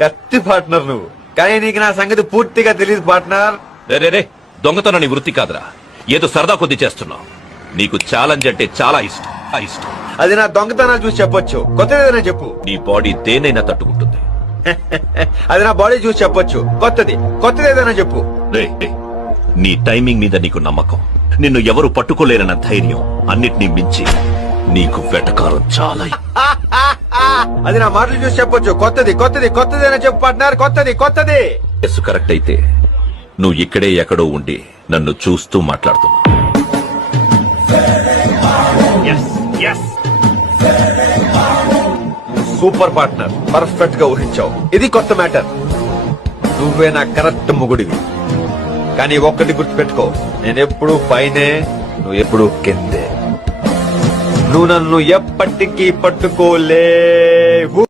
కత్తి పార్ట్నర్ నువ్వు, కానీ నీకు నా సంగతి పూర్తిగా తెలియదు పార్ట్నర్. రే దొంగతనం నీ వృత్తి కాదురా, ఏదో సరదా కొద్ది చేస్తున్నావు. నీకు ఛాలెంజ్ అంటే చాలా ఇష్టం. అది నా దొంగతనాలు చూసి చెప్పొచ్చు, కొత్తది ఏదైనా చెప్పు. నీ బాడీ దేనైనా తట్టుకుంటుంది. అది నా బాడీ చూసి చెప్పొచ్చు, కొత్తది ఏదైనా చెప్పు. రే నీ టైమింగ్ మీద నీకు నమ్మకం, నిన్ను ఎవరు పట్టుకోలేరన్న ధైర్యం, అన్నిటినీ మించి నీకు వెటకారం చాలా. అది నా మాటలు చూసి చెప్పొచ్చు, కొత్తది అయినా చెప్పు పార్ట్నర్, కొత్తది. ఎస్ కరెక్ట్ అయితే నువ్వు ఇక్కడే ఎక్కడో ఉండి నన్ను చూస్తూ మాట్లాడుతున్నావు. సూపర్ పార్ట్నర్, పర్ఫెక్ట్ గా ఊహించావు. ఇది కొత్త మ్యాటర్. నువ్వే నా కరెక్ట్ మొగుడివి. కానీ ఒక్కటి గుర్తుపెట్టుకో, నేనెప్పుడు పైనే, నువ్వు ఎప్పుడు కిందే. నువ్వు నన్ను ఎప్పటికీ పట్టుకోలేవు.